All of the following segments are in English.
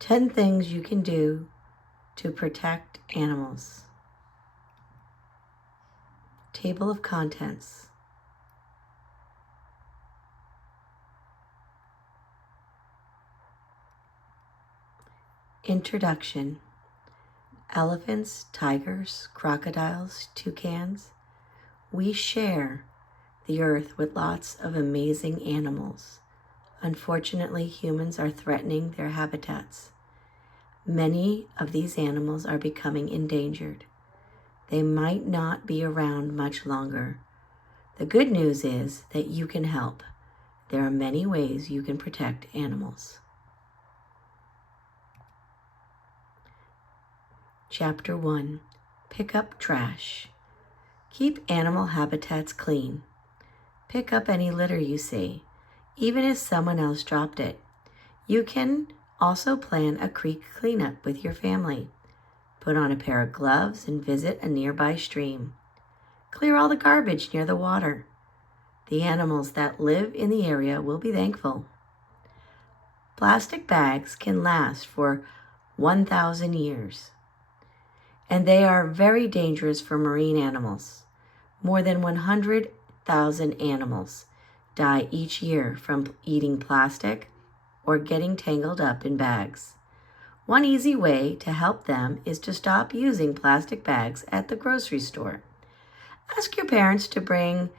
10 things you can do to protect animals. Table of contents. Introduction. Elephants, tigers, crocodiles, toucans. We share the earth with lots of amazing animals. Unfortunately, humans are threatening their habitats. Many of these animals are becoming endangered. They might not be around much longer. The good news is that you can help. There are many ways you can protect animals. Chapter 1. Pick up trash. Keep animal habitats clean. Pick up any litter you see, even if someone else dropped it. You can also plan a creek cleanup with your family. Put on a pair of gloves and visit a nearby stream. Clear all the garbage near the water. The animals that live in the area will be thankful. Plastic bags can last for 1,000 years, and they are very dangerous for marine animals. More than 100,000 animals die each year from eating plastic or getting tangled up in bags. One easy way to help them is to stop using plastic bags at the grocery store. Ask your parents to bring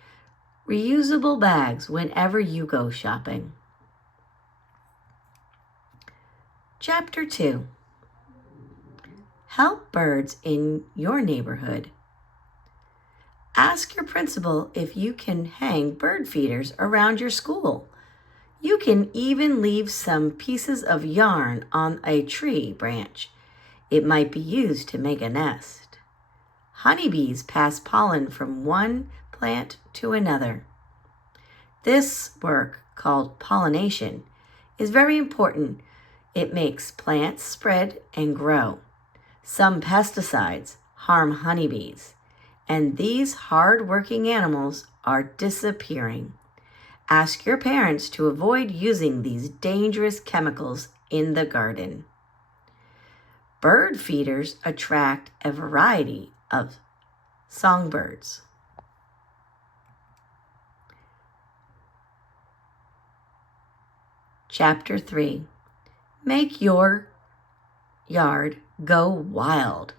reusable bags whenever you go shopping. Chapter 2. Help birds in your neighborhood. Ask your principal if you can hang bird feeders around your school. You can even leave some pieces of yarn on a tree branch. It might be used to make a nest. Honeybees pass pollen from one plant to another. This work, called pollination, is very important. It makes plants spread and grow. Some pesticides harm honeybees, and these hard-working animals are disappearing. Ask your parents to avoid using these dangerous chemicals in the garden. Bird feeders attract a variety of songbirds. Chapter 3. Make your yard go wild.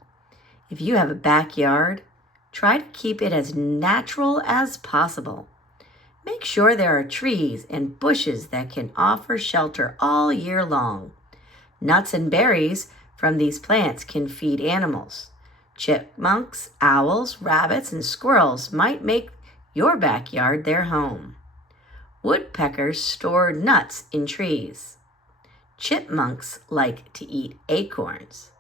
If you have a backyard, try to keep it as natural as possible. Make sure there are trees and bushes that can offer shelter all year long. Nuts and berries from these plants can feed animals. Chipmunks, owls, rabbits, and squirrels might make your backyard their home. Woodpeckers store nuts in trees. Chipmunks like to eat acorns.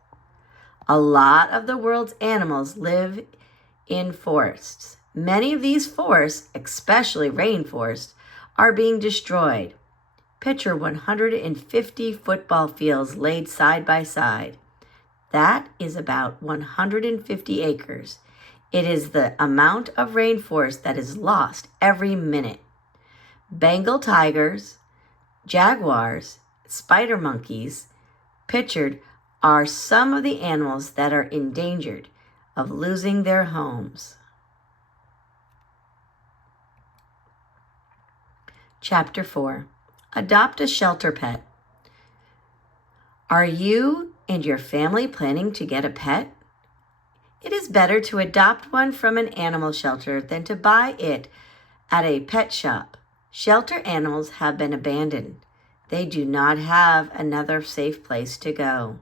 A lot of the world's animals live in forests. Many of these forests, especially rainforests, are being destroyed. Picture 150 football fields laid side by side. That is about 150 acres. It is the amount of rainforest that is lost every minute. Bengal tigers, jaguars, spider monkeys, pictured are some of the animals that are endangered of losing their homes. Chapter 4. Adopt a shelter pet. Are you and your family planning to get a pet? It is better to adopt one from an animal shelter than to buy it at a pet shop. Shelter animals have been abandoned. They do not have another safe place to go.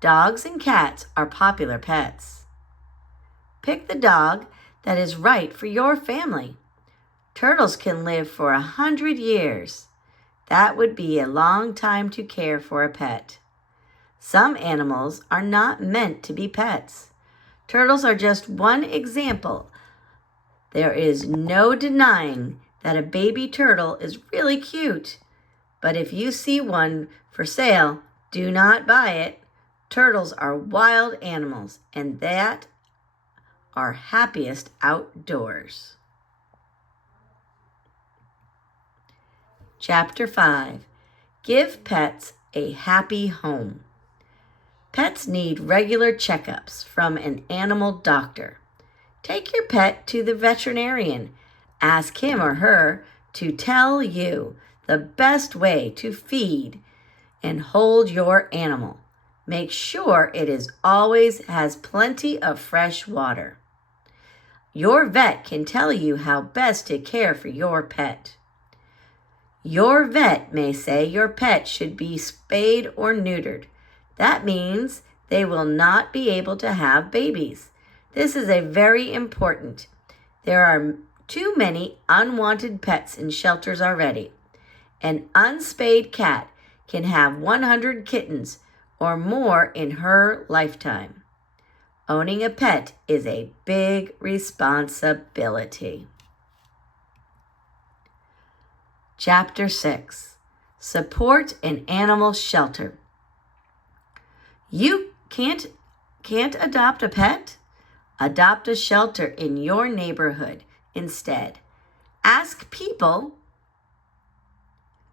Dogs and cats are popular pets. Pick the dog that is right for your family. Turtles can live for 100 years. That would be a long time to care for a pet. Some animals are not meant to be pets. Turtles are just one example. There is no denying that a baby turtle is really cute. But if you see one for sale, do not buy it. Turtles are wild animals, and that are happiest outdoors. Chapter 5. Give pets a happy home. Pets need regular checkups from an animal doctor. Take your pet to the veterinarian. Ask him or her to tell you the best way to feed and hold your animal. Make sure it is always has plenty of fresh water. Your vet can tell you how best to care for your pet. Your vet may say your pet should be spayed or neutered. That means they will not be able to have babies. This is very important. There are too many unwanted pets in shelters already. An unspayed cat can have 100 kittens or more in her lifetime. Owning a pet is a big responsibility. Chapter 6. Support an animal shelter. You can't adopt a pet? Adopt a shelter in your neighborhood instead. Ask people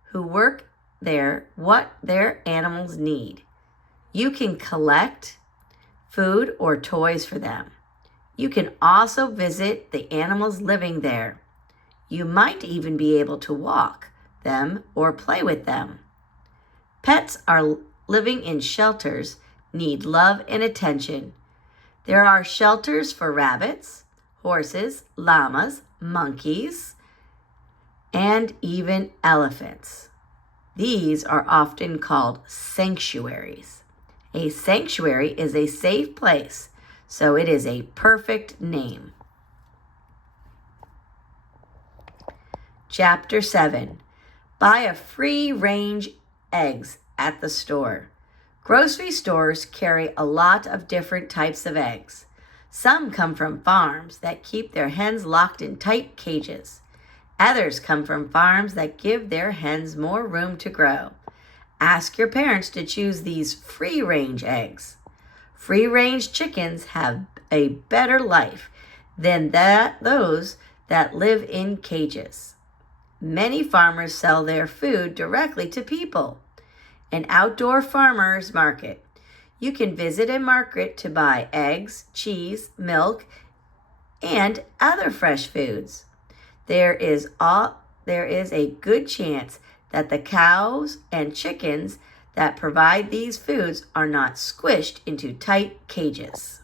who work there what their animals need. You can collect food or toys for them. You can also visit the animals living there. You might even be able to walk them or play with them. Pets are living in shelters need love and attention. There are shelters for rabbits, horses, llamas, monkeys, and even elephants. These are often called sanctuaries. A sanctuary is a safe place, so it is a perfect name. Chapter 7. Buy a free-range eggs at the store. Grocery stores carry a lot of different types of eggs. Some come from farms that keep their hens locked in tight cages. Others come from farms that give their hens more room to grow. Ask your parents to choose these free-range eggs. Free-range chickens have a better life than those that live in cages. Many farmers sell their food directly to people. An outdoor farmer's market. You can visit a market to buy eggs, cheese, milk, and other fresh foods. There is a good chance that the cows and chickens that provide these foods are not squished into tight cages.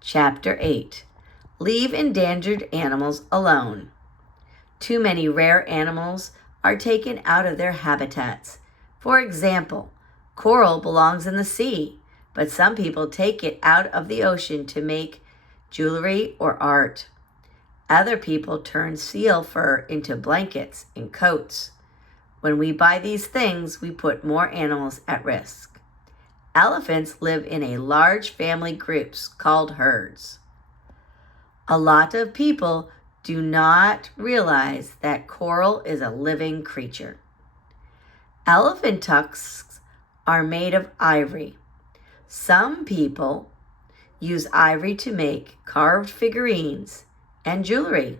Chapter 8. Leave endangered animals alone. Too many rare animals are taken out of their habitats. For example, coral belongs in the sea, but some people take it out of the ocean to make jewelry or art. Other people turn seal fur into blankets and coats. When we buy these things, we put more animals at risk. Elephants live in a large family groups called herds. A lot of people do not realize that coral is a living creature. Elephant tusks are made of ivory. Some people use ivory to make carved figurines and jewelry.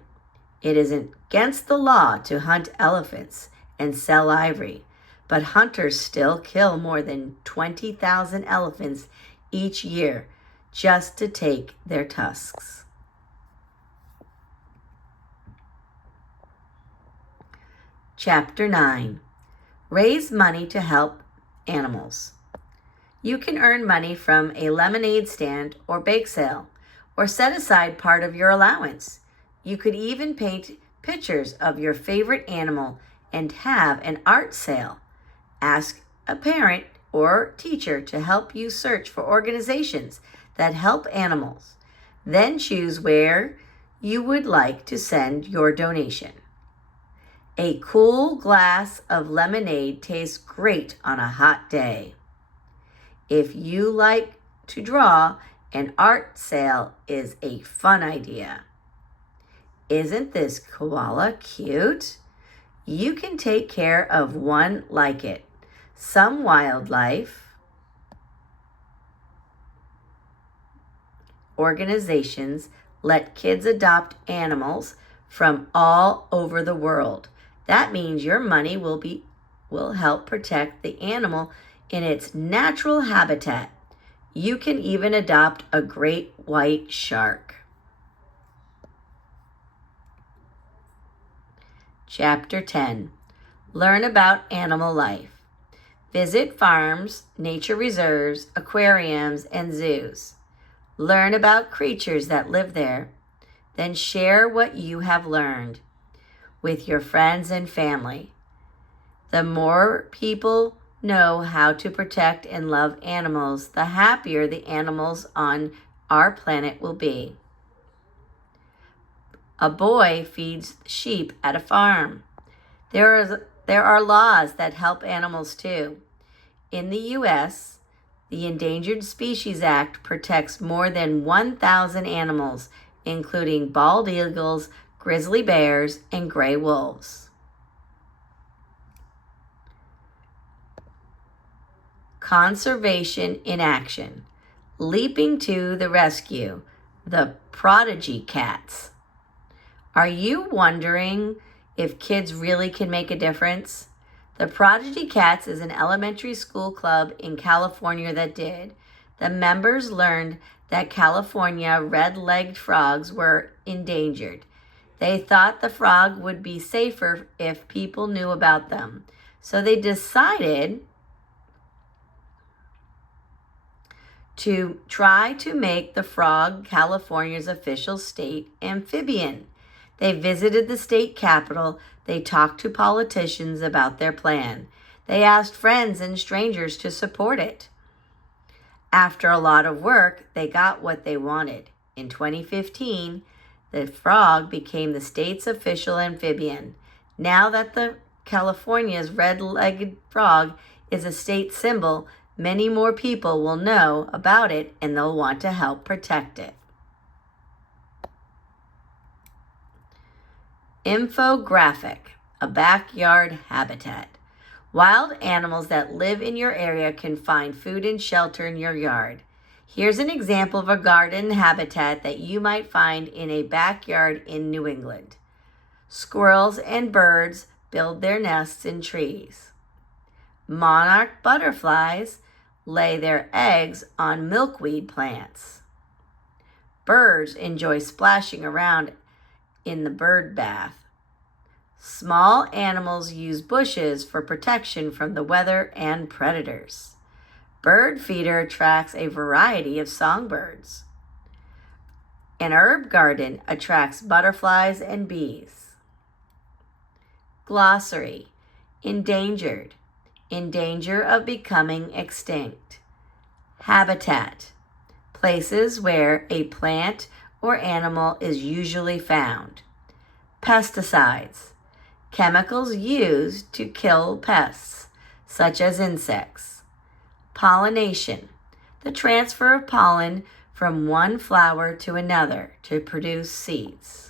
It is against the law to hunt elephants and sell ivory, but hunters still kill more than 20,000 elephants each year just to take their tusks. Chapter 9. Raise money to help animals. You can earn money from a lemonade stand or bake sale, or set aside part of your allowance. You could even paint pictures of your favorite animal and have an art sale. Ask a parent or teacher to help you search for organizations that help animals. Then choose where you would like to send your donation. A cool glass of lemonade tastes great on a hot day. If you like to draw, an art sale is a fun idea. Isn't this koala cute? You can take care of one like it. Some wildlife organizations let kids adopt animals from all over the world. That means your money will help protect the animal in its natural habitat. You can even adopt a great white shark. Chapter 10. Learn about animal life. Visit farms, nature reserves, aquariums, and zoos. Learn about creatures that live there. Then share what you have learned with your friends and family. The more people know how to protect and love animals, the happier the animals on our planet will be. A boy feeds sheep at a farm. There are laws that help animals too. In the U.S., the Endangered Species Act protects more than 1,000 animals, including bald eagles, grizzly bears, and gray wolves. Conservation in action. Leaping to the rescue. The prodigy cats. Are you wondering if kids really can make a difference? The Prodigy Cats is an elementary school club in California that did. The members learned that California red-legged frogs were endangered. They thought the frog would be safer if people knew about them. So they decided to try to make the frog California's official state amphibian. They visited the state capitol. They talked to politicians about their plan. They asked friends and strangers to support it. After a lot of work, they got what they wanted. In 2015, the frog became the state's official amphibian. Now that the California's red-legged frog is a state symbol, many more people will know about it and they'll want to help protect it. Infographic, a backyard habitat. Wild animals that live in your area can find food and shelter in your yard. Here's an example of a garden habitat that you might find in a backyard in New England. Squirrels and birds build their nests in trees. Monarch butterflies lay their eggs on milkweed plants. Birds enjoy splashing around in the bird bath. Small animals use bushes for protection from the weather and predators. Bird feeder attracts a variety of songbirds. An herb garden attracts butterflies and bees. Glossary. Endangered. In danger of becoming extinct. Habitat. Places where a plant or animal is usually found. Pesticides. Chemicals used to kill pests, such as insects. Pollination. The transfer of pollen from one flower to another to produce seeds.